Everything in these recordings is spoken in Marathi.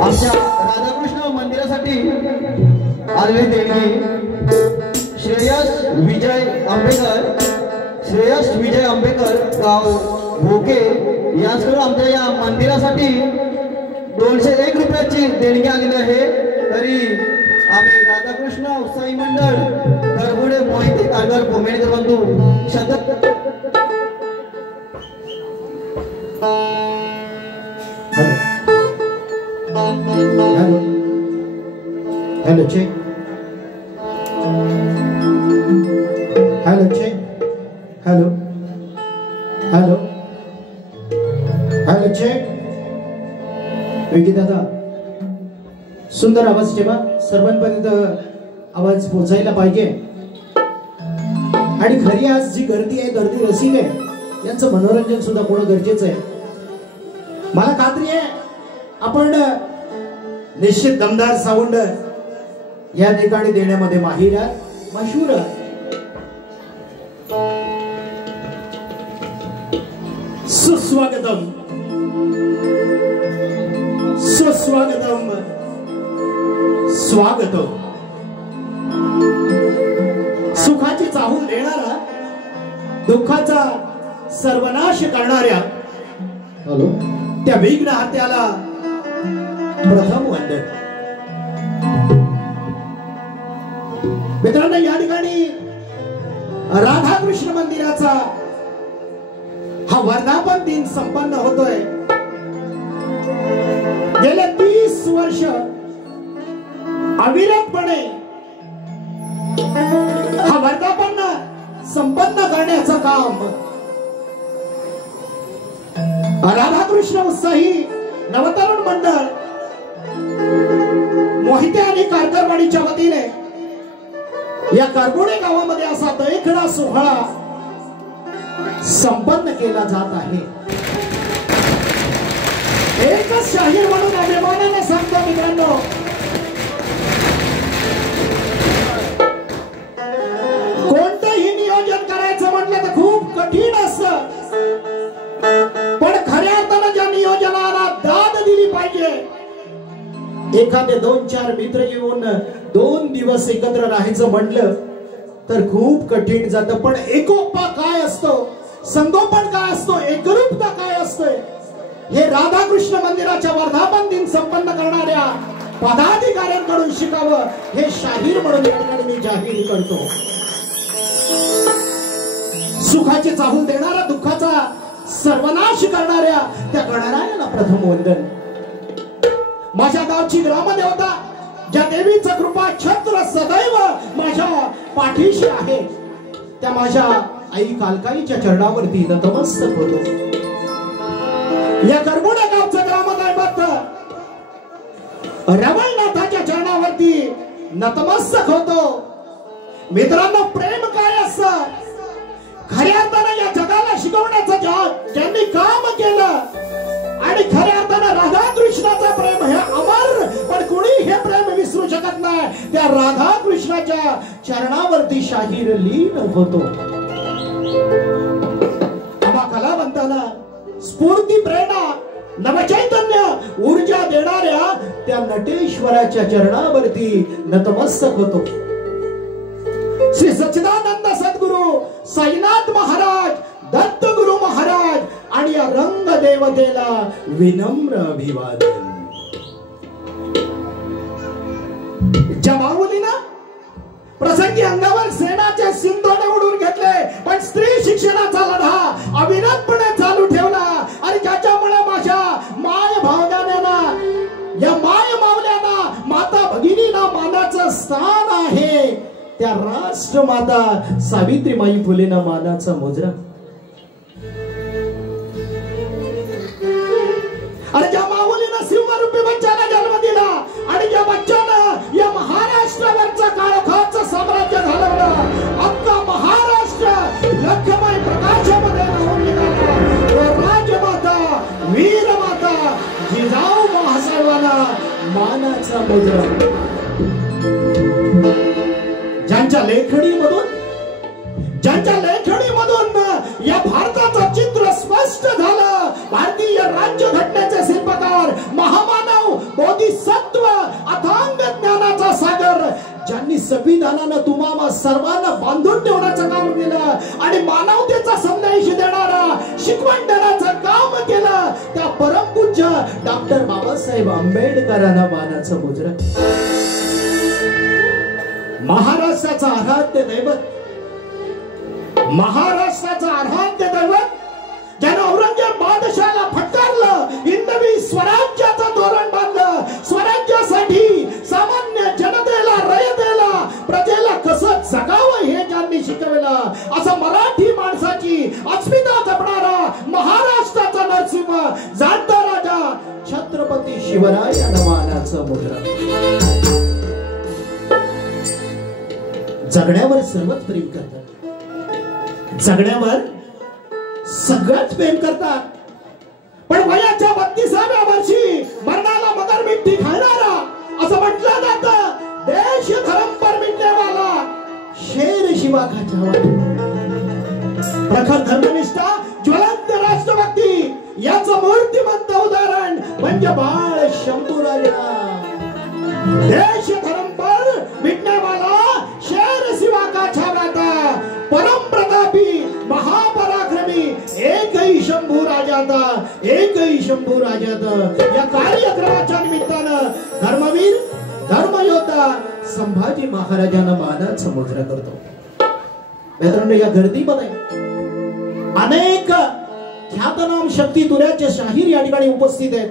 आमच्या राधाकृष्ण मंदिरासाठी आलेले देणगी श्रेयस विजय आंबेकर गाव भोके यांच्याकडून आमच्या या मंदिरासाठी 201 रुपयाची देणगी आलेली आहे। तरी आम्ही राधाकृष्ण उत्साही मंडळ करगुडे मोहिते कांडर भोमेडकर बंधू शतक Hello check. Hello check. Hello. Hello. Hello check. Vicky दादा सुंदर आवाज ठेवा, सर्वांपर्यंत आवाज पोहोचायला पाहिजे। आणि खरी आज जी गर्दी आहे, गर्दी रसिक आहे, यांचं मनोरंजन सुद्धा होणं गरजेचं आहे। मला खात्री आहे आपण निश्चित दमदार साऊंड या ठिकाणी देण्यामध्ये माहिर आहात, मशहूर आहात। सुस्वागतम सुस्वागतम स्वागतम। सुखाची चाहूल देणारा, दुःखाचा सर्वनाश करणाऱ्या हॅलो त्या विघ्नहर्त्याला प्रथम वंदन. मित्रांनो, या ठिकाणी राधाकृष्ण मंदिराचा हा वर्धापन दिन संपन्न होतोय. गेले 30 वर्ष अविरतपणे हा वर्धापन संपन्न करण्याचं काम राधाकृष्ण उत्साही नवतरुण मंडळ मोहिते आणि कारकरवाडीच्या वतीने या करगुणे गावामध्ये असा दैखडा सोहळा संपन्न केला जात आहे. एकच शाहीर म्हणून अभिमानाने सांगतो मित्रांनो, कोणतंही नियोजन करायचं म्हटलं तर खूप कठीण असतं, पण खऱ्या अर्थानं ज्या नियोजनाला दाद दिली पाहिजे. एखादे 2-4 मित्र येऊन 2 दिवस एकत्र राहायचं म्हटलं तर खूप कठीण जातं. पण एकोपा काय असतो, संगोपन काय असतो, एकरूपता काय असते, हे राधाकृष्ण मंदिराच्या वर्धापन दिन संपन्न करणाऱ्या पदाधिकाऱ्यांकडून शिकावं, हे शाहीर म्हणून या ठिकाणी मी जाहीर करतो. सुखाची चाहूल देणारा, दुःखाचा सर्वनाश करणाऱ्या त्या गणरायाला प्रथम वंदन. माझ्या गावची ग्रामदेवता, ज्या देवीचं कृपा छत्र सदैव माझ्या पाठीशी आहे, त्या माझ्या आई कालकाईच्या चरणावरती नतमस्तक होतो. या करगुणे गावचं ग्रामदैवत रवळनाथाच्या चरणावरती नतमस्तक होतो. मित्रांनो, प्रेम काय असतं, खऱ्या अर्थानं या जगाला शिकवण्याचं ज्यांनी काम केलं, आणि खऱ्या अर्थानं राधाकृष्णाचं प्रेम हे अमर, पण कोणी हे प्रेम विसरू शकत नाही. त्या राधाकृष्णाच्या चरणावरती शाहीर लीन होतो. आम्हा कलावंताला स्फूर्ती, प्रेरणा, नवचैतन्य, ऊर्जा देणाऱ्या त्या नटेश्वराच्या चरणावरती नतमस्तक होतो. श्री सच्चिदानंद सद्गुरु साईनाथ महाराज, दत्त गुरु महाराज आणि या रंग देवतेला विनम्र अभिवादन. ज्या माऊलीनं प्रसंगी अंगावर सेनाचे सिंधोने उडून घेतले, पण स्त्री शिक्षणाचा लढा अविरतपणे चालू ठेवला, आणि ज्याच्यामुळे माझ्या माय भावनांना, या माय मावल्यांना, माता भगिनींना मानाचं स्थान आहे, त्या राष्ट्रमाता सावित्रीबाई फुलेंना मानाचा मुजरा. आणि ज्या माऊलीनं सिंहरूपी बच्चाला जन्म दिला, आणि ज्या बच्चानं या महाराष्ट्रावरचं काळोखाचं साम्राज्य घालवलं, अख्खा महाराष्ट्र लखमाई प्रकाशामध्ये राहून निघाला, राजमाता, वीरमाता जिजाऊ महासाहेबांना मानाचा मुजरा. ज्यांच्या लेखणीमधून या भारताचं चित्र स्पष्ट झालं. भारतीय राज्य घटनेचे शिल्पकार, महामानव, बोधिसत्व, अथांग ज्ञानाचा सागर, ज्यांनी संविधानानं तुम्हाला सर्वांना बांधून ठेवण्याचं काम केलं, आणि मानवतेचा संदेश देणारा, शिकवण देण्याचं काम केलं, त्या परमपूज्य डॉक्टर बाबासाहेब आंबेडकरांना मानाचं मुजरा. महाराष्ट्राचा आराध्य दैवत, महाराष्ट्राचा आराध्य दैवत, ज्यानं औरंगजेब बादशाहला फटकारलं, हिंदवी स्वराज्याचं धोरण बांधलं, स्वराज्यासाठी सामान्य जनतेला, रयतेला, प्रजेला कसं जगावं हे ज्यांनी शिकवलं, असं मराठी माणसाची अस्मिता जपणारा महाराष्ट्राचा नरसिंह, जाणता राजा छत्रपती शिवराय यांना मानाचं मुजरा. जगण्यावर सर्वच प्रेम करतात, जगण्यावर सगळंच प्रेम करतात, पण वयाच्या 32व्या वर्षी मरणाला मगर मिठी खाणारा असं म्हटलं जातं. देश धर्म पर मिटने वाला शेर शिवा का जवान. प्रखर धर्मनिष्ठा, ज्वलंत राष्ट्रभक्ती याचं मूर्तिमंत उदाहरण म्हणजे बाळ शंभूराजा. देश धर्म पर मिटने वाला शेर शिवा का छावराता, परम प्रतापी, महापराक्रमी, एकही शंभू राजात या कार्यक्रमाच्या निमित्तानं धर्मवीर धर्मयोद्धा संभाजी महाराजांना मानाचा मुजरा करतो. मित्रांनो, या गर्दीमध्ये अनेक ख्यातनाम शक्ती दुर्याचे शाहीर या ठिकाणी उपस्थित आहेत.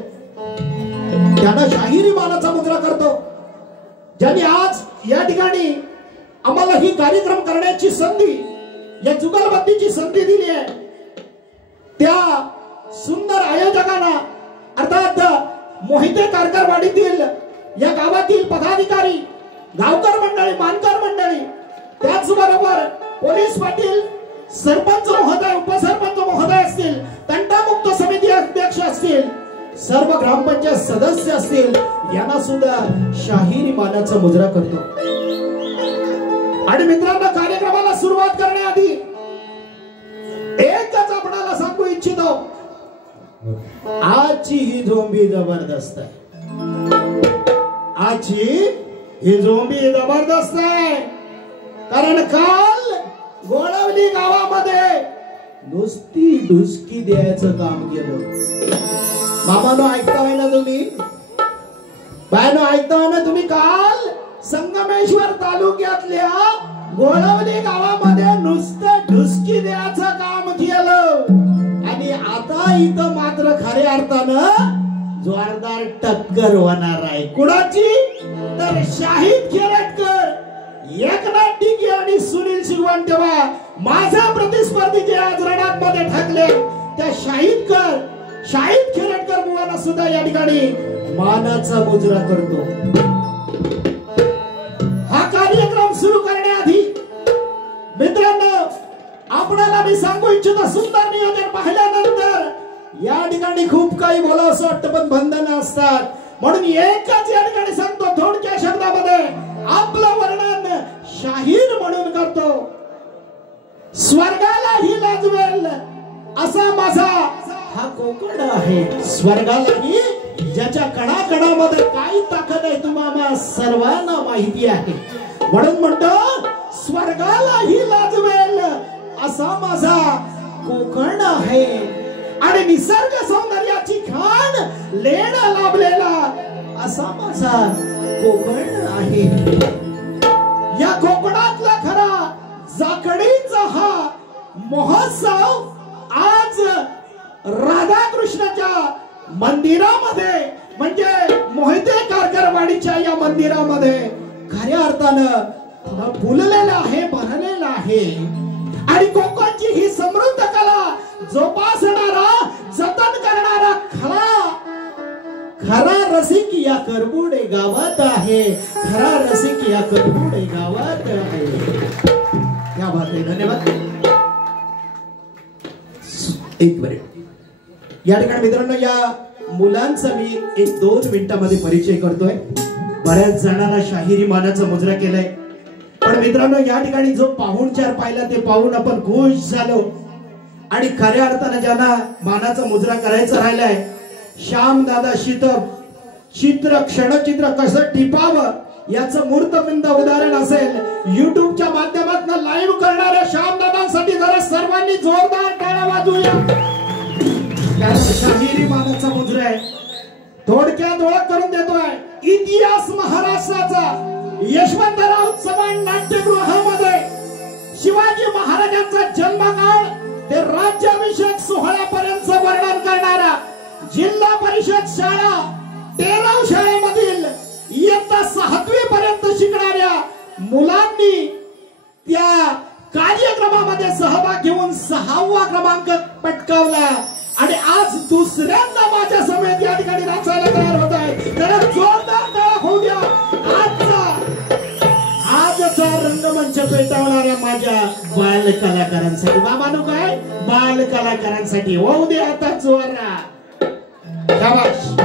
त्यांना शाहिरी मानाचा मुजरा करतो, ज्यांनी आज या ठिकाणी आम्हाला ही कार्यक्रम करण्याची संधी, या जुगलबंदीची संधी दिली आहे. त्या सुंदर आयोजकांना अर्थात मोहिते कारकारवाडीतील या गावातील पदाधिकारी, गावकर मंडळी, मानकर मंडळी, त्याचबरोबर पोलीस पाटील, सरपंच महोदय, उपसरपंच महोदय असतील, तंटामुक्त समिती अध्यक्ष असतील, सर्व ग्रामपंचायत सदस्य असतील, यांना सुद्धा शाहिरी मानाचा मुजरा करतो. आणि मित्रांनो, कार्यक्रमाला सुरुवात करण्याआधी एकच आपणाला सांगू इच्छितो, आजची ही झोंबी जबरदस्त आहे. आजची ही झोंबी जबरदस्त आहे, कारण काल गोळवली गावामध्ये नुसती डुसकी द्यायचं काम केलं. मामानो, ऐकताय ना तुम्ही? बायनो, ऐकताय ना तुम्ही? काल संगमेश्वर तालुक्यातल्या गोळवली गावामध्ये नुसतं डुसकी द्यायचं काम केलं. आणि आता इथं मात्र खऱ्या अर्थानं जोरदार टक्कर होणार आहे. कुणाची? तर शाहिद खेरटकर, एकनाथ टिके आणि सुनील शिरवानतेवा, माझा प्रतिस्पर्धी जे आज रणामध्ये ठाकले, त्या शाहिद खेरटकर बुवांना सुद्धा या ठिकाणी मानाचा मुजरा करतो. हा कार्यक्रम सुरू करण्याआधी मित्रांनो, आपल्याला मी सांगू इच्छितो, सुंदर नियोजन पाहिल्यानंतर या ठिकाणी खूप काही बोलावं असं वाटतं, पण बंधनं असतात. म्हणून एकच या ठिकाणी सांगतो, थोडक्या शब्दामध्ये आपलं वर्णन शाहीर म्हणून करतो. स्वर्गालाही लाजवेल असा माझा हा कोकण आहे. स्वर्गालाही, ज्याच्या कणाकणामध्ये काय ताकद आहे तुम्हाला सर्वांना माहिती आहे. म्हणून म्हणतो, स्वर्गालाही लाजवेल असा माझा कोकण आहे. आणि निसर्ग सौंदर्याची खाण लेण लाभलेला असा माझा कोकण आहे. या कोकणातला खरा जाकडीचा हा महोत्सव आज राधाकृष्णाच्या मंदिरामध्ये, म्हणजे मोहिते कारकारवाडीच्या या मंदिरामध्ये खऱ्या अर्थानं फुललेला आहे, भरलेला आहे. आणि कोकणची ही समृद्ध कला जोपासणारा, जतन करणारा खरा रसिक या करबुडे गावात आहे. खरा रसिक या करबुडे गावात आहे. क्या बात आहे. धन्यवाद. एक मिनिट. या ठिकाणी मित्रांनो, या मुलांचा मी 1-2 मिनिटांमध्ये परिचय करतोय. बऱ्याच जणांना शाहिरी मानाचा मुजरा केलाय, पण मित्रांनो, या ठिकाणी जो पाहुणचार पाहिला ते पाहून आपण खुश झालो. आणि खऱ्या अर्थाने ज्यांना मानाचा मुजरा करायचा राहिलाय, श्यामदादा शितप, चित्र क्षणचित्र कसं टिपावं याचं मूर्तबिंद उदाहरण असेल. युट्यूबच्या माध्यमातून लाईव्ह करणाऱ्या श्यामदादांसाठी जरा सर्वांनी जोरदार टाळ्या वाजवूया. शाहिरी मानाचा मुजरा आहे. थोडक्यात ओळख करून देतोय. इतिहास महाराष्ट्राचा यशवंतराव चव्हाण नाट्यगृहामध्ये शिवाजी महाराजांचा जन्मकाळ ते राज्याभिषेक सोहळ्यापर्यंत वर्णन करणारा, जिल्हा परिषद शाळा 13 शाळेमधील इयत्ता 6वी पर्यंत शिकणाऱ्या मुलांनी त्या कार्यक्रमामध्ये सहभाग घेऊन 6वा क्रमांक पटकावला. आणि आज दुसऱ्यांदा माझ्या समेत या ठिकाणी नाचायला तयार होत आहे. तर जोरदार टाळ्या होऊ द्या. आजचा रंगमंच पेटवणाऱ्या माझ्या बाल कलाकारांसाठी. बाबांनो, काय बाल कलाकारांसाठी होऊ दे आता जोरात. शाबाश.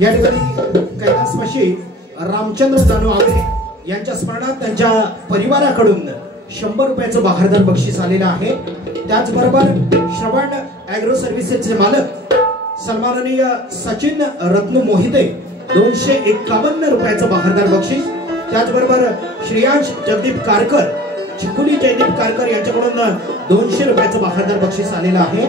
या ठिकाणी कैलासवासी रामचंद्र जानू आगरे यांच्या स्मरणात त्यांच्या परिवाराकडून 100 रुपयाचं बहारदार बक्षीस आलेलं आहे. त्याचबरोबर श्रवण ॲग्रो सर्व्हिसेसचे मालक सन्माननीय सचिन रत्नू मोहिते 251 रुपयाचं बहारदार बक्षीस. त्याचबरोबर श्रेयांश जगदीप कारकर, चिकुली जयदीप कारकर यांच्याकडून 200 रुपयाचं बहारदार बक्षीस आलेलं आहे.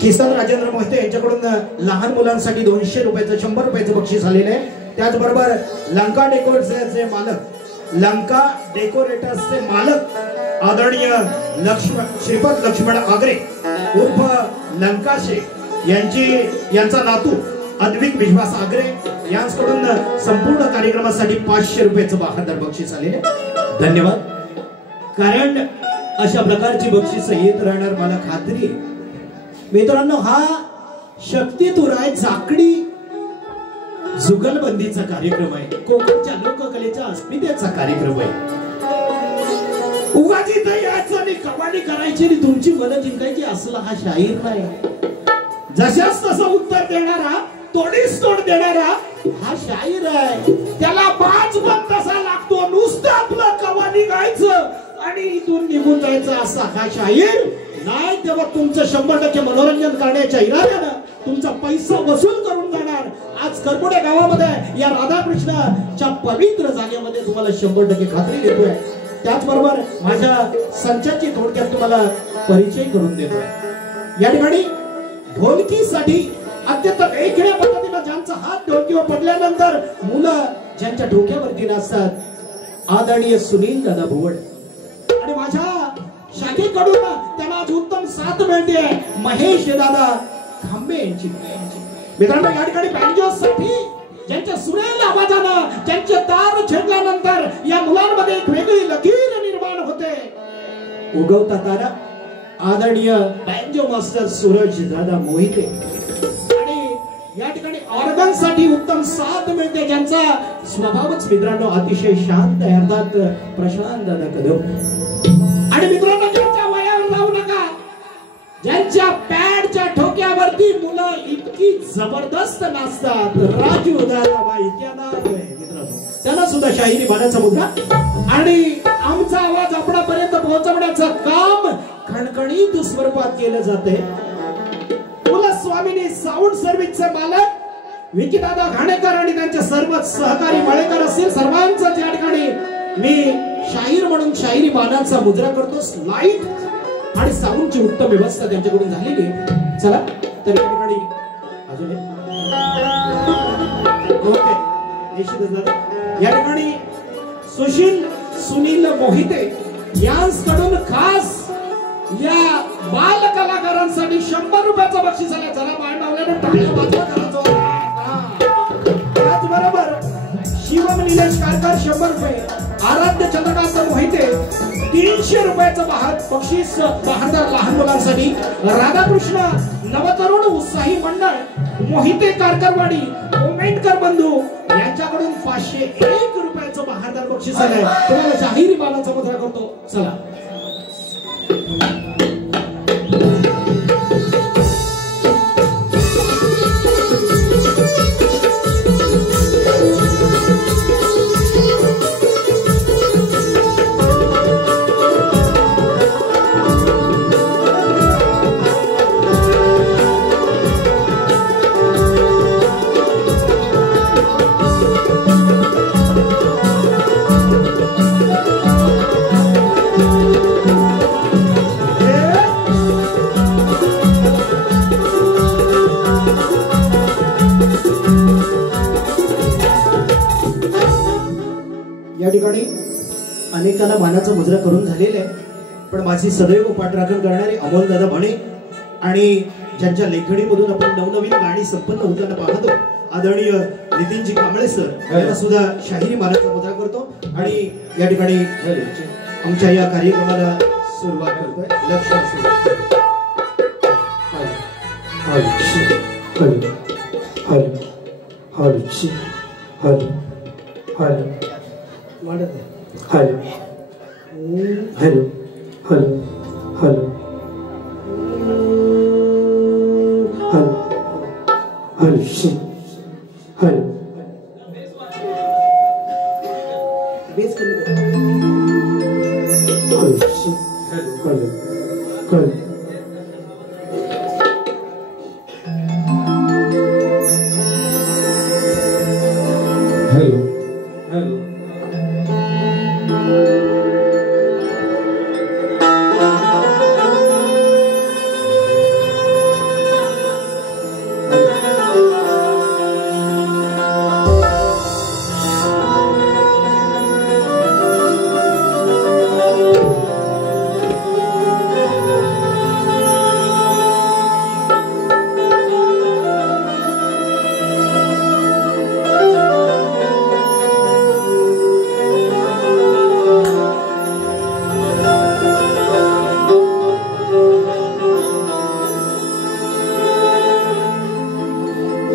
किसन राजेंद्र मोहिते यांच्याकडून लहान मुलांसाठी 200 रुपयाचं 100 रुपयाचं बक्षीस आलेलं आहे. त्याचबरोबर लंका डेकोरेटर्सचे मालक आदरणीय श्रीपद लक्ष्मण आगरे उर्फ लंकाशे यांचा नातू अद्विक विश्वास आगरे यांच्याकडून संपूर्ण कार्यक्रमासाठी 500 रुपयाचं बहारदार बक्षीस आलेले. धन्यवाद. कारण अशा प्रकारची बक्षीस येत राहणार मला खात्री आहे. मित्रांनो, हा शक्ती तुराय झाकडी जुगलबंदीचा कार्यक्रम आहे. कोकणच्या लोककलेच्या अस्मितेचा कार्यक्रम आहे. उगाची यायचं आणि कबाडी करायची आणि तुमची मनं जिंकायची असला हा शाहीर नाही. जशाच तसं उत्तर देणारा, तोडीस तोड देणारा हा शाहीर आहे. त्याला बाज पण तसा लागतो. नुसतं आपलं कबाडी गायचं आणि इथून निघून जायचं असा हा शाहीर नाही. तेव्हा तुमचं 100% मनोरंजन करण्याच्या इराद्यानं तुमचा पैसा वसूल करून जाणार. आज करपुडे गावामध्ये या राधाकृष्णाच्या पवित्र जागेमध्ये तुम्हाला 100% खात्री देतोय. त्याचबरोबर माझ्या संचाची थोडक्यात तुम्हाला परिचय करून देतोय. या ठिकाणी ढोलकीसाठी अत्यंत वेगळ्या पद्धतीने ज्यांचा हात ढोलकीवर पडल्यानंतर मुलं ज्यांच्या डोक्यावरती नसतात, आदरणीय सुनील दादा भुवड आणि माझ्या शाखेकडून त्यांना आज उत्तम साथ मिळते महेश दादा खांबे यांची. मित्रांनो, या ठिकाणी बँजोसाठी ज्यांच्या सुरेल आवाजानं ज्यांचे तार छेडल्यानंतर या मुलांमध्ये एक वेगळी लकीर निर्माण होते. उगवता तारा आदरणीय बँजो मास्टर सूरज दादा मोहिते आणि या ठिकाणी ऑर्गन साठी उत्तम साथ मिळते ज्यांचा स्वभावच मित्रांनो अतिशय शांत आहे, अर्थात प्रशांत दादा कदम. आणि मित्रांनो, ज्यांच्या वयावर जाऊ नका, ज्यांच्या पॅडच्या ठोक्यावरती मुलं इतकी जबरदस्त नाचतात, राजू दादाबाई त्यांना सुद्धा शाहिरी मानाचा मुद्दा आणि आमचा आवाज आपणापर्यंत पोहोचवण्याचं काम खणखणीत स्वरूपात केलं जाते. कुलस्वामिनी साऊंड सर्व्हिसचे मालक विकी दादा घाणेकर आणि त्यांचे सर्व सहकारी माळेकर असतील, सर्वांचं या ठिकाणी मी शाहीर म्हणून शाहिरी मानाचा मुद्रा करतो. लाईट आणि साऊंडची उत्तम व्यवस्था त्यांच्याकडून झालेली आहे. चला तर या ठिकाणी अजून ओके निश्चितच या ठिकाणी सुनील मोहिते यांकडून खास या बाल कलाकारांसाठी 100 रुपयाचं बक्षीस आलं. जरा मान लावल्यानं टाळ्या वाजवा करायचो. त्याचबरोबर शिवम निलेश कारकर 100 रुपये, आराध्य चंद्रकांत मोहिते 300 रुपयाचं बक्षीस बहारदार लहान मुलांसाठी, राधाकृष्ण नवतरुण उत्साही मंडळ मोहिते कारकरवाडी ओमेटकर बंधू यांच्याकडून 501 रुपयाचं बहारदार बक्षीस आलंय. तुम्हाला शाहिरी मानाचा मुद्रा करतो. चला अनेकांना मानाचा मुद्रा करून झालेला आहे. पण माझी सदैव पाठराखण करणारे अमोल दादा म्हणे आणि ज्यांच्या लेखणीमधून आपण नवनवीन गाणी संपन्न होताना पाहतो आदरणीय नितीनजी कांबळे सर यांना सुद्धा शाहिरी मानाचा मुद्रा करतो आणि या ठिकाणी आमच्या या कार्यक्रमाला सुरुवात करतोय. लक्ष hello hello hello hello hello hello base hello hello hello hello hello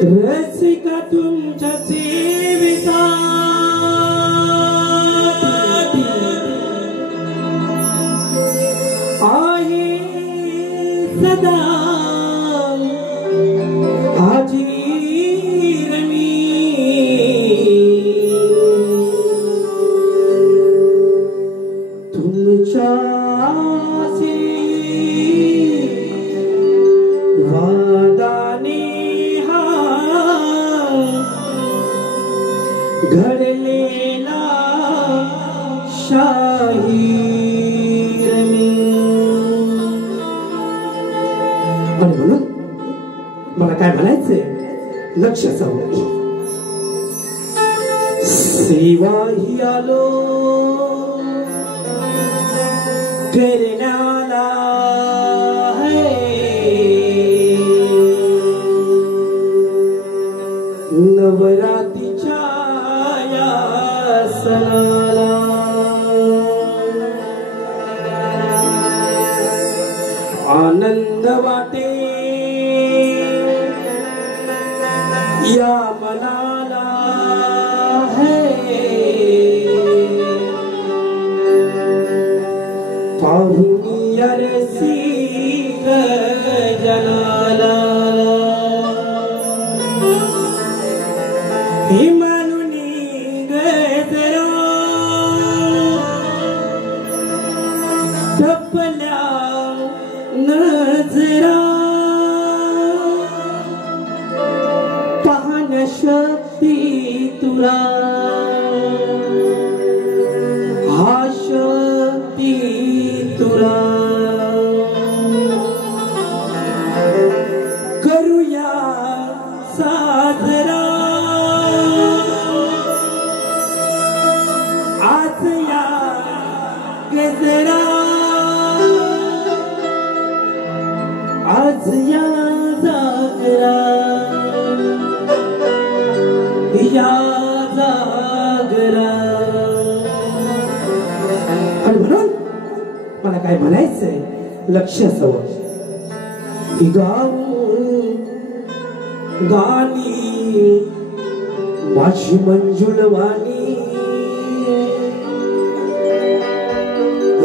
Rasika तुमच्या सेविका आहे सदा हाजीर मी तुमच्या वादाने घडलेला शाहीर मी. आणि म्हणून मला काय म्हणायचंय लक्ष असावं. सेवाही आलो करण्याला नवरात्रीच्या या सणाला आनंद वाटे या मनाला पाहुणी रसिक जनाला हिमानुनी गजरा टपल्या नजरा पाहण्या शक्ती तुला हा शक्ती तुला करूया साजरा आज या गजरा आज या जागरा या जागरा. आणि म्हणून मला काय म्हणायचंय लक्ष असावं. ही गाऊ गाणी माझी मंजुळवाणी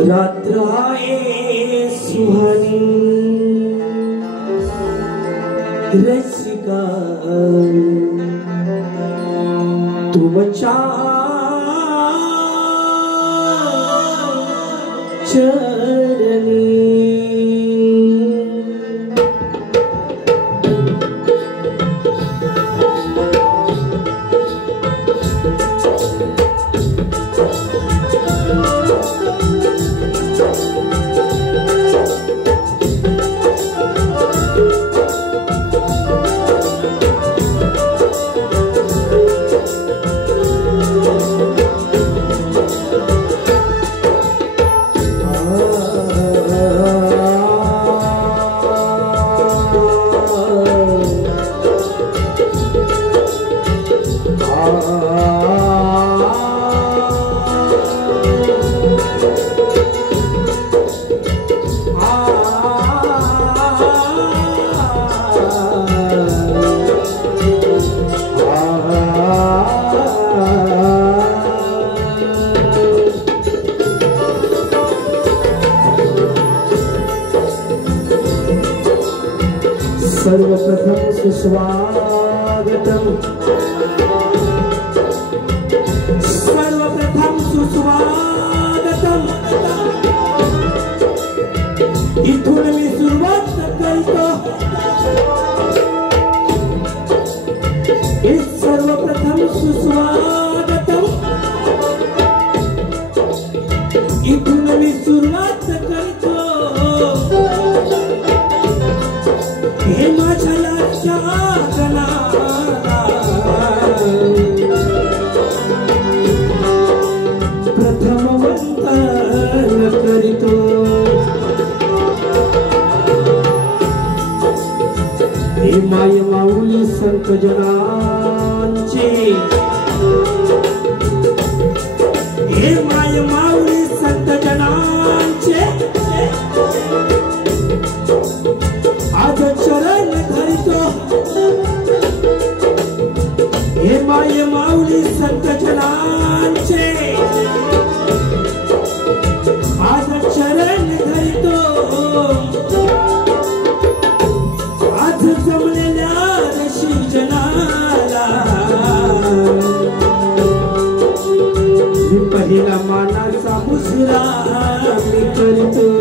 रात्र आहे सुहानी रसिका तुमच्या चरणी. सर्वप्रथम सुस्वागतम सर्वप्रथम सुस्वागतम इथून मी सुरुवात करतो सर्वप्रथम सुस्वागतम इथून मी सुरुवात करतो हे माझ्या लाडक्या गणाला प्रथम वंदन करीतो hey my Mauli Sant जनांचे hey my माऊली संत जनांचे आज चरण धरितो हे माय माऊली संत जनांचे आज चरण धरितो आज जमलेल्या रशी जनाला मी पहिला मानाचा मुसरा मी करतो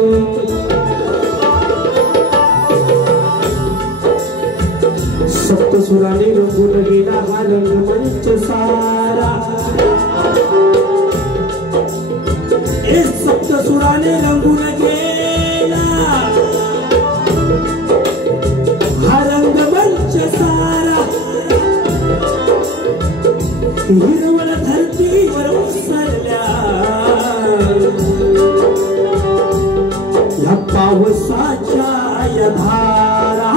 सप्तसुराने रंगून गेला हा रंगमंच सारा हे सप्तसुराने रंगून गेला हा रंगमंच सारा हिरवळ धरतीवर उसरल्या या पावसाच्या या धारा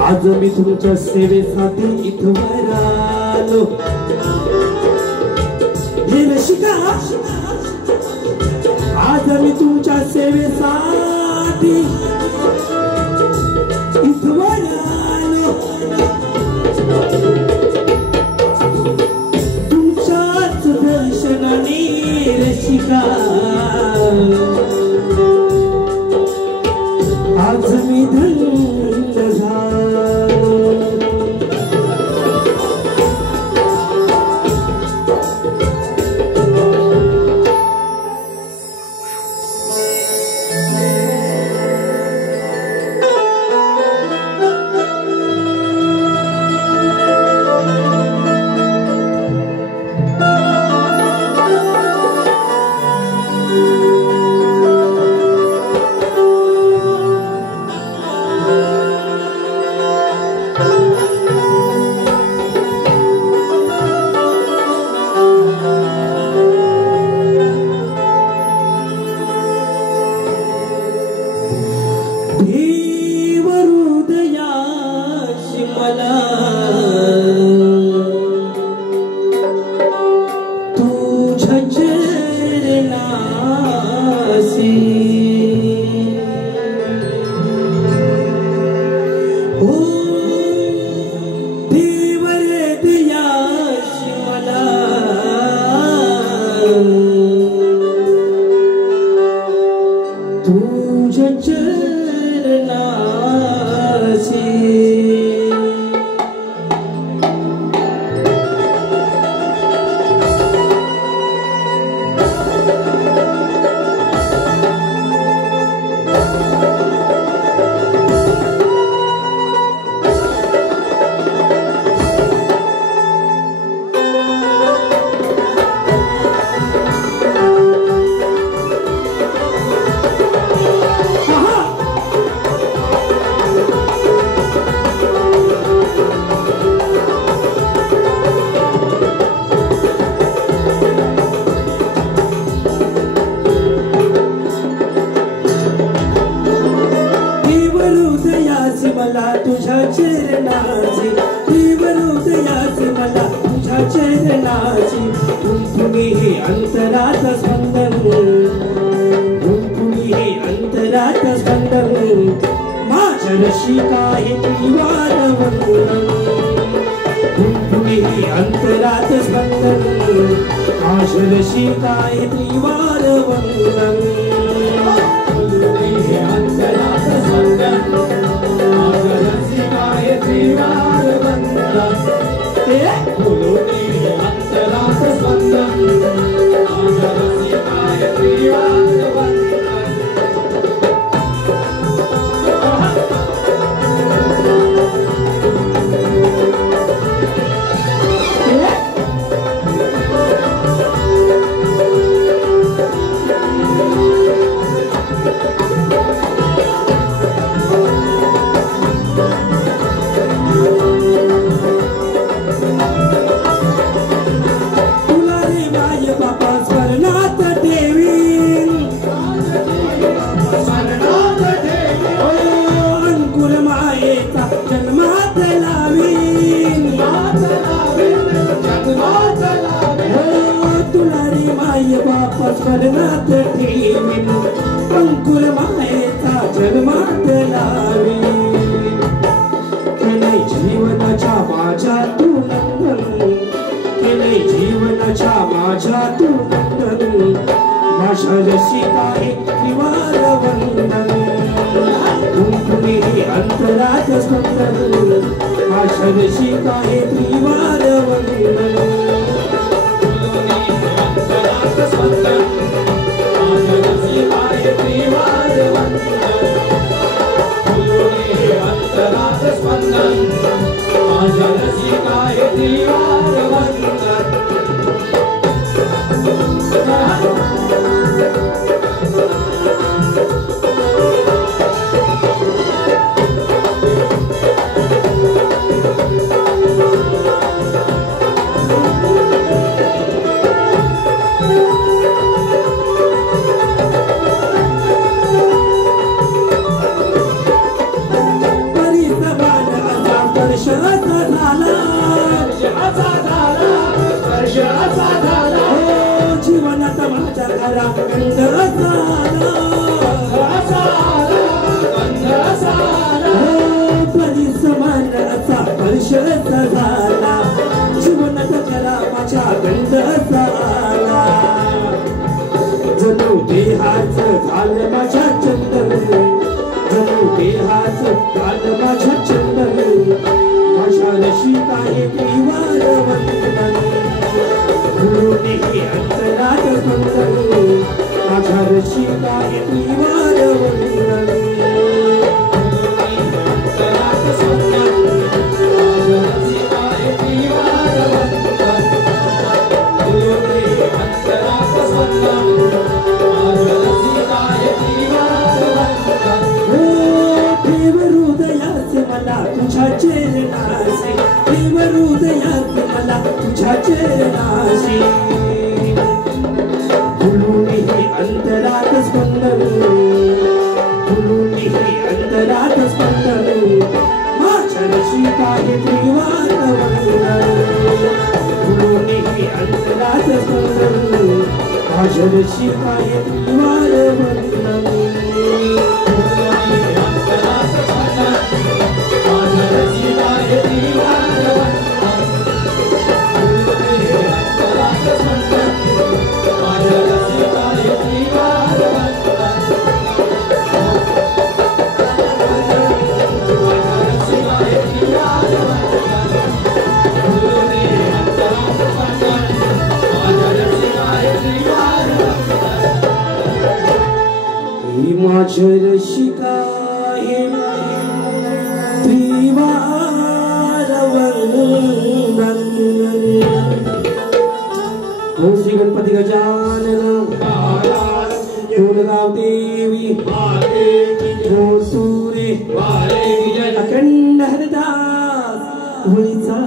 आज मी तुमच्या सेवेसाठी इथवर आलो हे रसिका आज मी तुमच्या सेवेसाठी इथवर आलो तुमच्याच दर्शनाने रसिका आज मी धन्य झालो अंतरात स्पंदन आशरशी काय त्रिवार वंदन स्मरणात ठेवीन अंकुर मायेचा जन्मात लावीन केले जीवनाच्या माझ्या तू नंदन केले जीवनाच्या माझ्या तू नंदन माझ्या रसिका हे त्रिवार वंदन कुंकुमे अंतरात स्पंदन माझ्या रसिका हे त्रिवार वंदन अंतरात स्पंदन माझ्या रसिका हे त्रिवार वंदन अंतरात स्पंदन माझ्या रसिका हे त्रिवार वंदन जीवनात माझ्या घरा गंध परिसमानाचा स्पर्श झाला जीवनात घरा माझ्या गंध झाला जणू देहाचं झालं माझ्या चंदन जणू देहाचं झालं माझ्या चंदन माझ्या रसिका हे त्रिवार वंदन गुरुने हे अंतरात स्पंदन माझ्या रसिका हे त्रिवार वंदन अंतरात स्पंदन माझ्या रसिका हे त्रिवार वंदन गुरुने अंतरात स्पंदन माझ्या रसिका हे त्रिवार वंदन देव हृदयात मला तुझ्या चरणाशी देव हृदयात मला तुझ्या चरणाशी फुलून हे अंतरात स्पंदन फुलून हे अंतरात स्पंदन माझ्या रसिका हे त्रिवार वंदन फुलून हे अंतरात स्पंदन माझ्या रसिका हे त्रिवार वंदन माझ्या रसिका हे त्रिवार वंदन ओम श्री गणपती गजानन गुणगाव देवी सूरे अखंड हरिदास होळीचा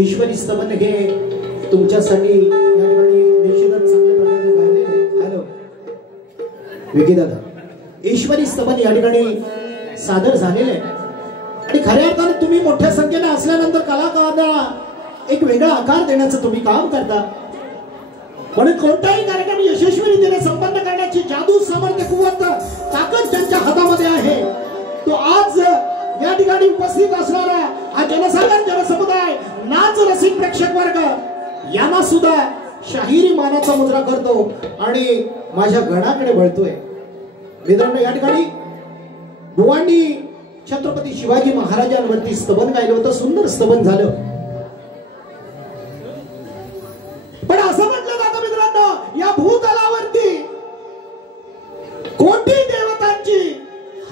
ईश्वरी स्तवन हे तुमच्यासाठी या ठिकाणी निश्चितच चांगल्या प्रकारे गायले. हॅलो विकी दादा, ईश्वरी स्तवन या ठिकाणी सादर झालेले आहे आणि खऱ्या अर्थाने तुम्ही मोठ्या संख्येने असल्यानंतर कलाकारांना एक वेगळा आकार देण्याचं तुम्ही काम करता. म्हणून कोणताही कार्यक्रम यशस्वी रीतीने संपन्न करण्याची जादू, सामर्थ्य, कुवत, ताकद त्यांच्या हातामध्ये आहे. तो आज या ठिकाणी उपस्थित असणारा हा जनसागर जनसमुदाय, नाच रसिक प्रेक्षक वर्ग यांना सुद्धा शाहिरी मानाचा मुद्रा करतो आणि माझ्या गणाकडे वळतोय. मित्रांनो, या ठिकाणी बुवांनी छत्रपती शिवाजी महाराजांवरती स्तवन गायलं होतं. सुंदर स्तवन झालं. पण असं म्हटलं जातं मित्रांनो, या भूतलावरती कोटी देवतांची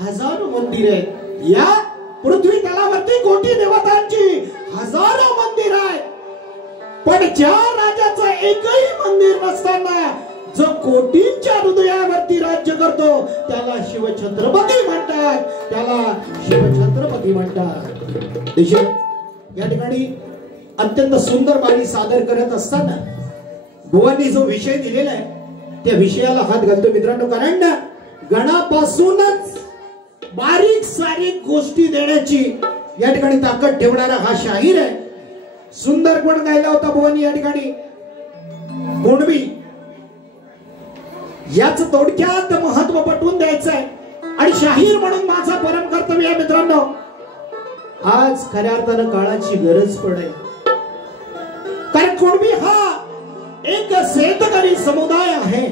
हजारो मंदिर आहेत. या पृथ्वी तलावरती कोटी देवतांची हजारो मंदिर आहेत. पण ज्या राजाचं एकही मंदिर नसताना जो कोटींच्या हृदयावरती राज्य करतो त्याला शिवछत्रपती म्हणतात. त्याला शिवछत्रपती म्हणतात. या ठिकाणी अत्यंत सुंदर बाणी सादर करत असताना बुवांनी जो विषय दिलेला आहे त्या विषयाला हात घालतो मित्रांनो. कारण गणापासूनच बारीक सारीक गोष्टी देण्याची या ठिकाणी ताकद ठेवणारा हा शाहीर आहे. सुंदर गुण गायला होता बुवांनी या ठिकाणी. कुणबी याच थोडक्यात महत्व पटवून द्यायचं आहे आणि शाहीर म्हणून माझा परम कर्तव्य आहे मित्रांनो. आज खऱ्या अर्थानं काळाची गरज पडेल. कारण कुणबी हा एक शेतकरी समुदाय आहे.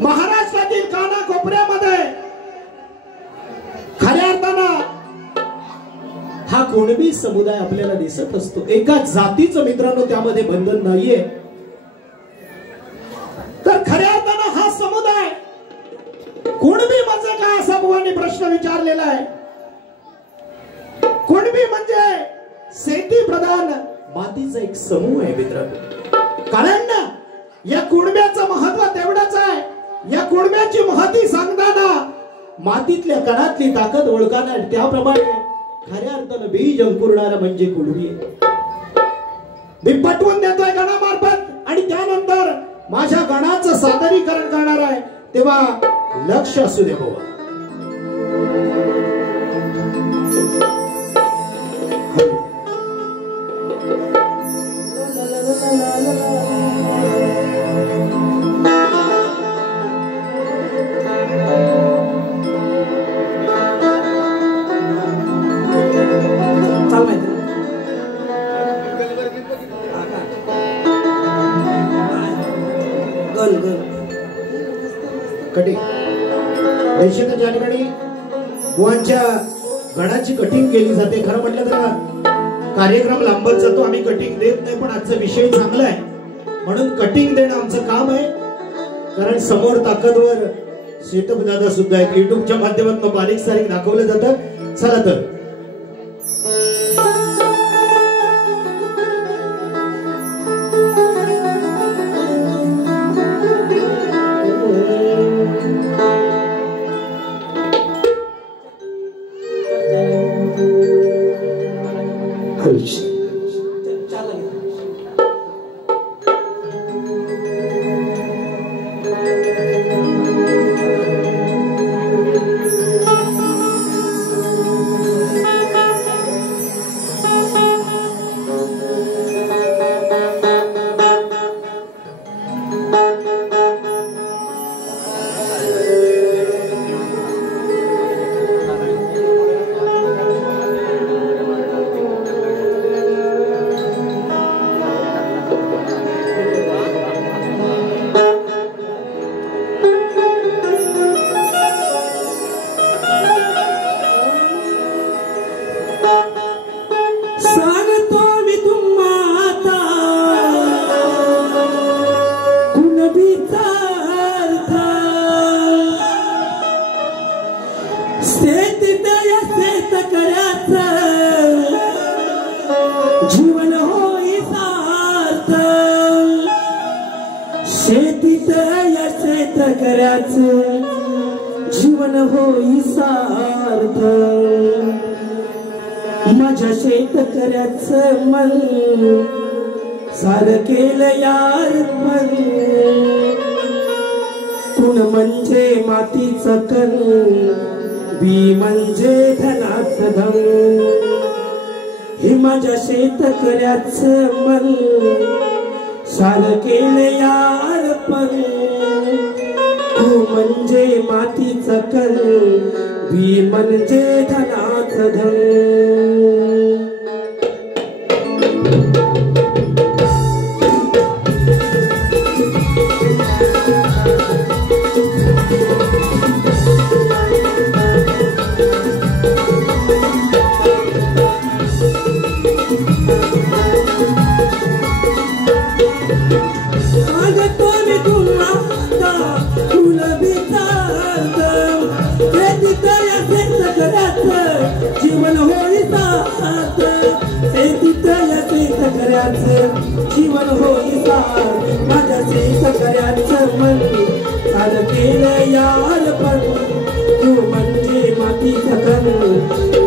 महाराष्ट्रातील कानाकोपऱ्यामध्ये खऱ्या अर्थानं हा कुणबी समुदाय आपल्याला दिसत असतो. एका जातीचं मित्रांनो त्यामध्ये बंधन नाहीये. तर खऱ्या अर्थानं हा समुदाय कुणबी म्हणजे काय असा बुवांनी प्रश्न विचारलेला आहे. कुणबी म्हणजे शेती प्रधान मातीचा एक समूह आहे मित्रांनो. कारण या कुणब्याचं महत्व तेवढंच आहे. या कुणब्याची महती सांगताना मातीतल्या कणातली ताकद ओळखाना त्याप्रमाणे खऱ्या अर्थानं बीज अंकुरणारा म्हणजे कुणबी. मी पटवून देतोय गणामार्फत आणि त्यानंतर माझ्या गणाचं सादरीकरण करणार आहे. तेव्हा लक्ष असू दे बाबा. निश्चितच या ठिकाणी बुवांच्या गणाची कटिंग केली जाते. खरं म्हटलं तर कार्यक्रम लांबत जातो, आम्ही कटिंग देत नाही. पण आजचा विषय चांगला आहे म्हणून कटिंग देणं आमचं काम आहे. कारण समोर ताकदवर शेतप दादा सुद्धा आहेत. युट्यूबच्या माध्यमातून बारीक सारीक दाखवलं जातं. चला तर माझ्या शेतकऱ्याचं मन सारं केलं यार पण कुण म्हणजे मातीचं कण बी म्हणजे धनाचं धन हे माझ्या शेतकऱ्याचं मन सारं केलं यार पण तू म्हणजे मातीचं कण बी म्हणजे धनाचं धन जीवन होई साथ जीवन होई साथ माझ्या शेतकऱ्याचं मन सारं केलं यार पण तू म्हणजे मातीचं कण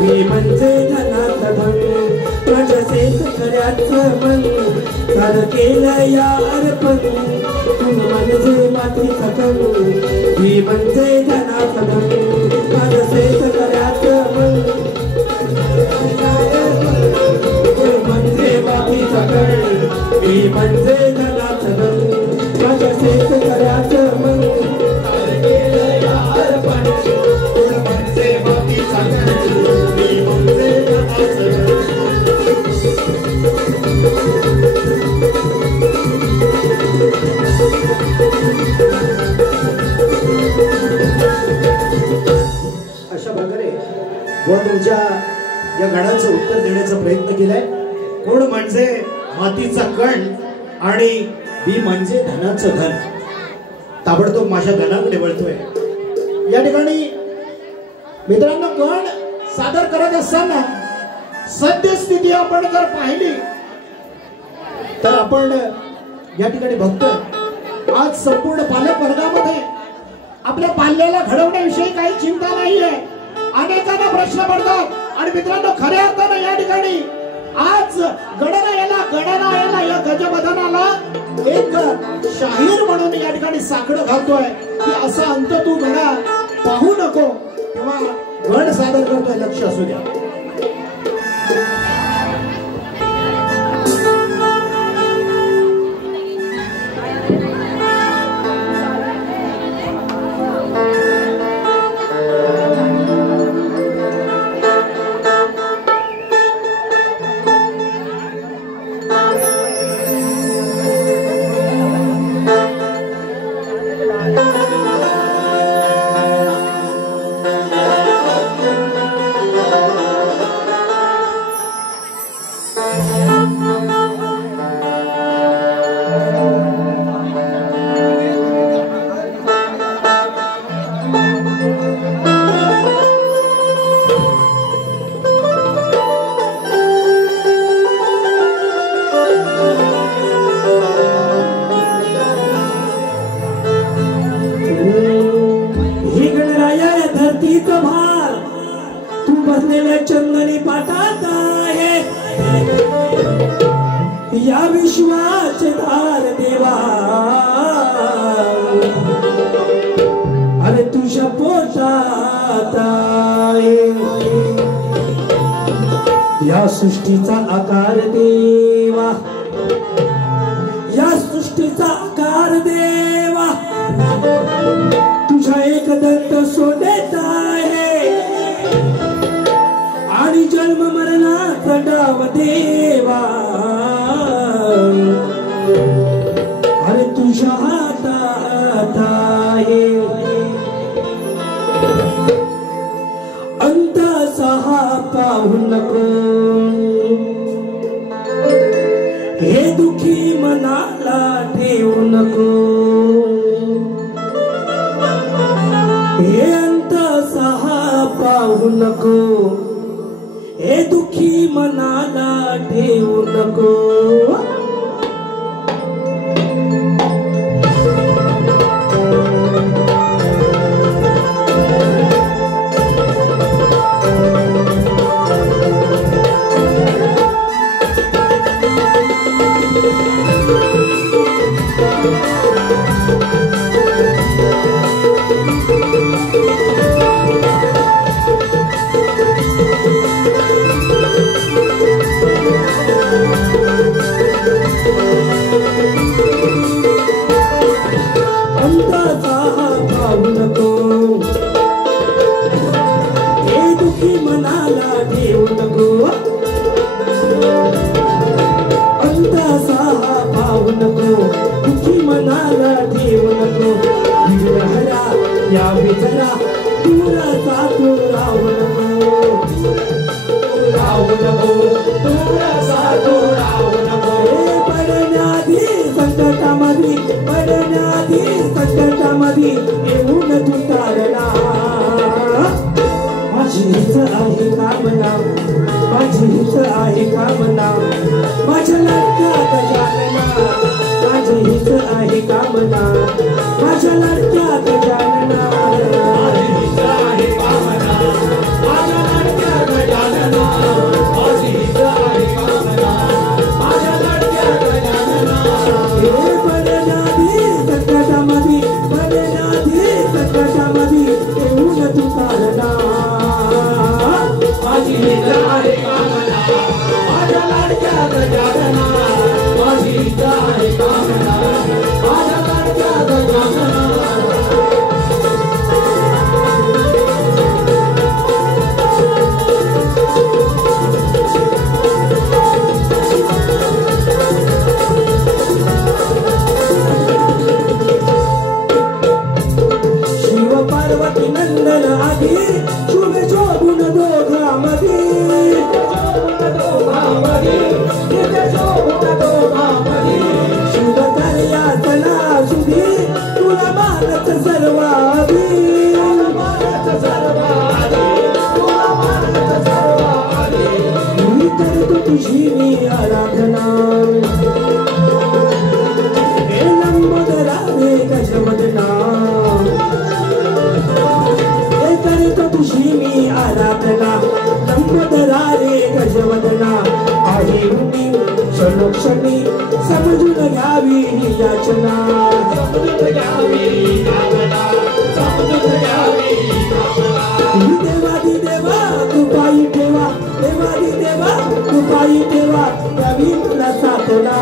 मी म्हणजे धनाचं धन माझ्या शेतकऱ्याचं मन सारं केलं यार पण तू म्हणजे मातीचं कण मी म्हणजे धनाचं धन माझ्या शेतकऱ्याचं मन म्हणजे मातीचं कण मी म्हणजे धनाचं धन माझ्या शेतकऱ्याचं मन सारं केलं यार पण तू म्हणजे मातीचं कण मी म्हणजे धनाचं धन अशा प्रकारे व तुमच्या या गाण्याचं उत्तर देण्याचा प्रयत्न केलाय. कोण म्हणजे मातीचा कण आणि बी म्हणजे धनाचं धन. ताबडतोब माझ्या धनाकडे वळतोय. या ठिकाणी मित्रांनो कण सादर करत असताना सद्यस्थिती आपण जर पाहिली तर आपण या ठिकाणी बघतोय आज संपूर्ण पालक वर्गामध्ये आपल्या पाल्याला घडवण्याविषयी काही चिंता नाहीये. अनेकांना प्रश्न पडतात आणि मित्रांनो खऱ्या अर्थानं या ठिकाणी आज गणना याला या गजबदनाला एक शाहीर म्हणून या ठिकाणी साकडं घालतोय की असा अंत तू गणा पाहू नको किंवा गण सादर करतोय. लक्ष असू द्या. चंदनी पाटात आहे या विश्वाचे धार देवा अरे तुझ्या पोटात आहे या सृष्टीचा आकार देवा या सृष्टीचा आकार देवा तुझ्या एक दंत सोडेत आहे आणि जन्म मरणाचा डाव देवा अरे तुझ्या हातात आहे अंत सहा पाहू नको हे दुखी मनाला ठेवू नको हे अंत सहा पाहू नको हे दुखी मनाला ठेवू नको दुखी मनाला ठेवू नको अंतसा पाहू नको दुखी मनाला ठेवू नको विरहरा या विजरा दूराचा तू राहू नको दूराचा तू राहू नको पडण्याआधी संकटामध्ये येऊन तू तारणा माझी हीच आहे कामना माझी हीच आहे कामना माझ्या लाडक्यात जानना माझी हीच आहे कामना माझ्या लाडक्यात जानना माझी हीच आहे कामना माझ्या लाडक्यात जानना माझी हीच आहे कामना माझ्या लाडक्यात जानना हे पडण्याआधी संकटामध्ये येऊन तू तारणा माझी हीच आहे कामना माझ्या लाडक्यात जानना माझी हीच आहे कामना माझ्या लाडक्यात जानना शिव पार्वती नंदन आधी शुभ शोभून दोघांमध्ये शुभ कार्यातना शुभी तुला मानत सर्वाधी मी करतो तुझी मी आराधना हे लंबोदरा रे गजवदना हे करतो तुझी मी आराधना लंबोदरा रे गजवदना आहे उभी क्षणोक्षणी समजून घ्यावी ही याचना देवादी देवा कृपाई ठेवा देवादी देवा कृपाई ठेवा यावी मला साधना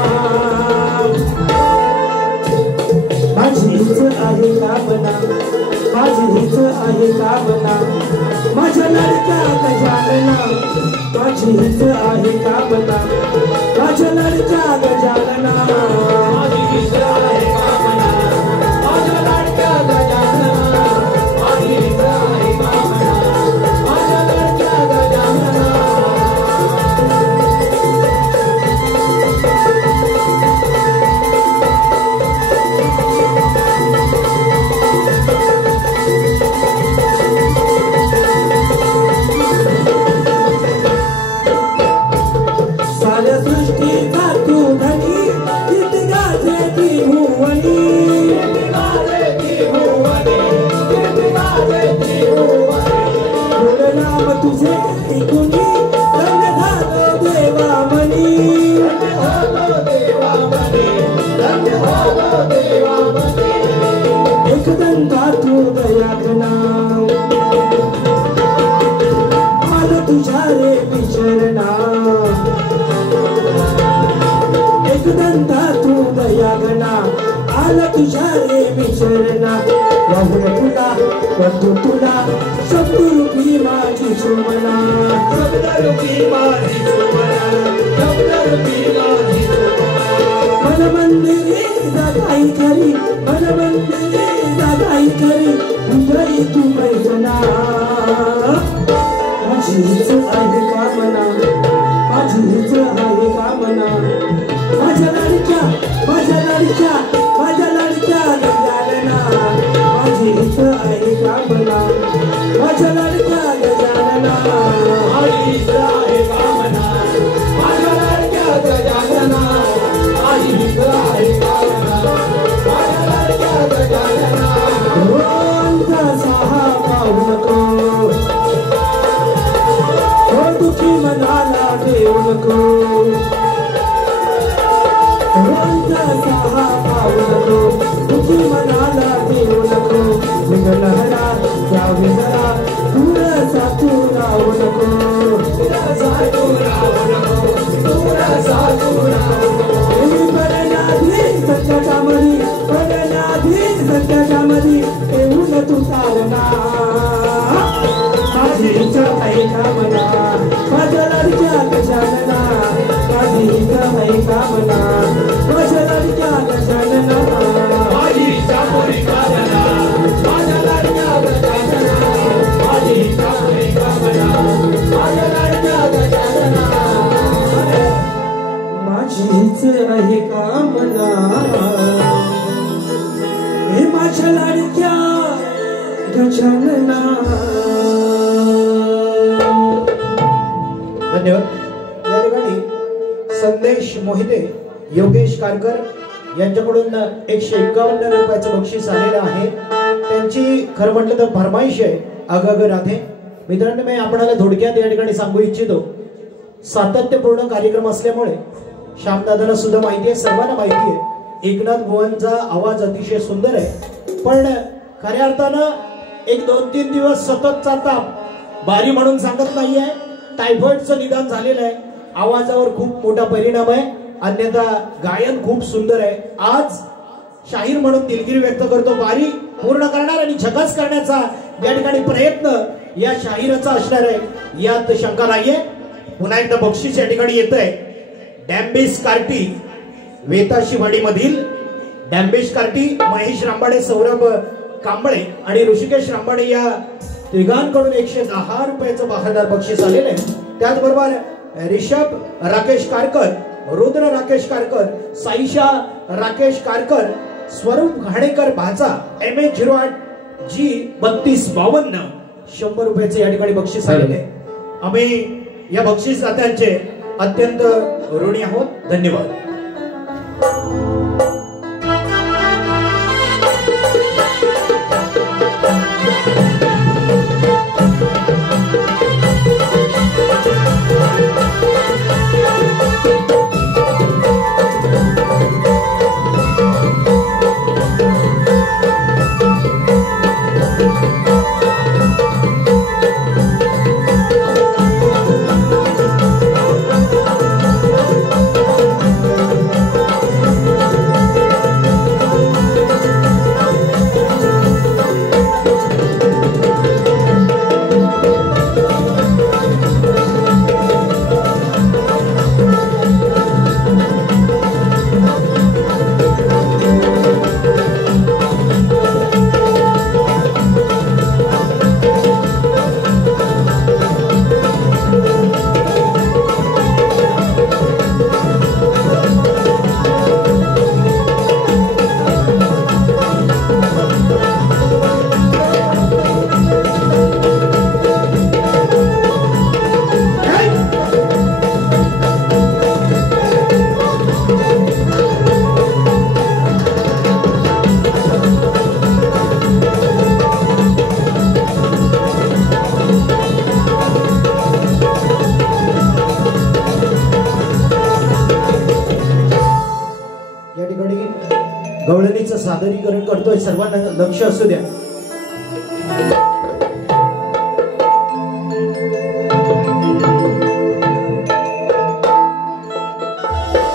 माझी हीच आहे कामना माझी हीच आहे कामना माझ्या लाडक्यात जानना माझी हीच आहे कामना माझ्या लाडक्यात जानना माझी हीच आहे कामना माझ्या लाडक्यात जानना माझी हीच आहे कामना माझ्या लाडक्यात जानना साऱ्या सृष्टीचा तू धनी गीत गाजे ती भुवनी गोड नाम तुझे ऐकुनी धन्य झालो देवा मनी एकदंता तू दयाघना आल तुझ्या रे विचरणा एकदंता तू दयाघना आल तुझ्या रे विचरणा वाहून तुला वंदू तुला शब्दरूपी माझी सोमना मन मंदिरी जागाई खरी मन मंदिरी जागाई खरी उजळी तू मैसना माझी हीच आहे कामना माझी हीच आहे कामना माझ्या लाडक्या गजानना माझी हीच आहे कामना माझ्या लाडक्या गजानना माझी हीच आहे कामना माझ्या लाडक्या गजानना माझी हीच आहे कामना माझ्या लाडक्या गजानना सहा पाहू नको हो दुखी मनाला ठेवू नको सहा पाहू नको दुखी मनाला ठेवू नको विघ्नहरा या विघ्नहरा दूरचा तू राहू नको संकटामध्ये येऊन तू तारणा माझी इच्छा आहे कामना माझ्या लाडक्या गजानना माझी इच्छा आहे कामना माझ्या लाडक्या गजानना माझी इच्छा पुरी कामना माझ्या लाडक्या गजानना माझी इच्छा पुरी कामना माझ्या लाडक्या गजानना माझीच आहे कामना हे माझ्या लाडक्या गजानना. धन्यवाद. या ठिकाणी संदेश मोहिते, योगेश कारकर यांच्याकडून 151 रुपयाचं बक्षीस आलेलं आहे. त्यांची खरं म्हटलं तर फरमाईश आहे अगग राधे. मित्रांनो, मी आपल्याला थोडक्यात या ठिकाणी सांगू इच्छितो, सातत्यपूर्ण कार्यक्रम असल्यामुळे श्यामदादाला सुद्धा माहिती आहे, सर्वांना माहिती आहे, एकनाथ बुवांचा आवाज अतिशय सुंदर आहे. पण खऱ्या अर्थानं एक 2-3 दिवस सततचा ताप बारी म्हणून सांगत नाहीये, टायफॉइडचं निदान झालेलं आहे. आवाजावर खूप मोठा परिणाम आहे, अन्यथा गायन खूप सुंदर आहे. आज शाहीर म्हणून दिलगिरी व्यक्त करतो. बारी पूर्ण करणार आणि झकास करण्याचा या ठिकाणी प्रयत्न या शाहिराचा असणार आहे, यात शंका नाहीये. पुन्हा एकदा बक्षीस या ठिकाणी येत आहे. डॅम्बिस कार्टी, वेताशिवाडी मधील डॅम्बिस कार्टी, महेश रामबाडे, सौरभ कांबळे आणि ऋषिकेश रामबाडे या तिघांकडून 110 रुपयाचं बहारदार बक्षीस आलेलं आहे. त्याचबरोबर रिषभ राकेश कारकर, रुद्र राकेश कारकर, साईशा राकेश कारकर, स्वरूप घाणेकर भाचा, MH08G3252 100 रुपयाचे या ठिकाणी बक्षीस आलेले आहे. आम्ही या बक्षीसदात्यांचे अत्यंत ऋणी आहोत. धन्यवाद. गवळणीचं सादरीकरण करतोय, सर्वांना लक्ष असू द्या.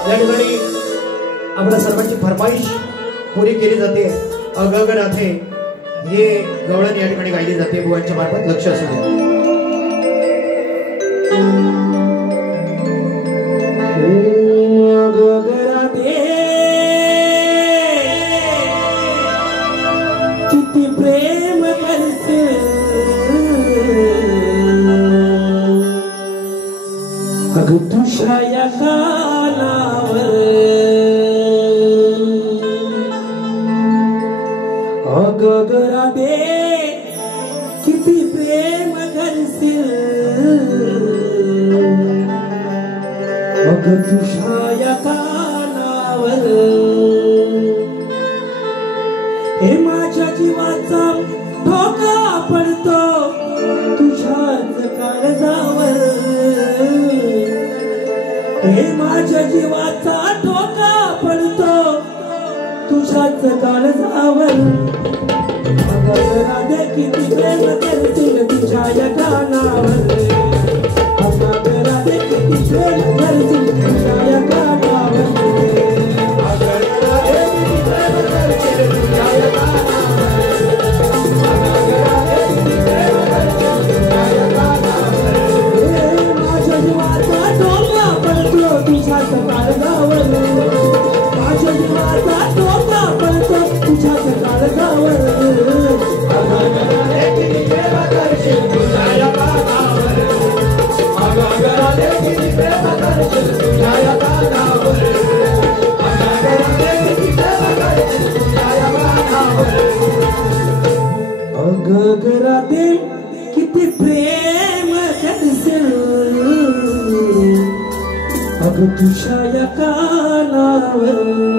या ठिकाणी आपल्या सर्वांची फरमाईश पुरी केली जाते. अगग राधे हे गवळण या ठिकाणी गायली जाते बुवांच्या मार्फत. लक्ष असू द्या. किती प्रेम करते अग तुझ्या या कानावर, अग राधे किती प्रेम करशील अग तुझ्या या कानावर. हे माझ्या जीवाचा धोका पडतो तुझ्याच काळजावर. हे माझ्या जीवाचा धोका पडतो तुझ्याच काळजावर. अगं राधे किती प्रेम करशील तुझ्या या कानावर. अगं राधे किती प्रेम करशील तुझ्या या कानावर. या किती प्रेम करशील अगं तुझ्या या कानावर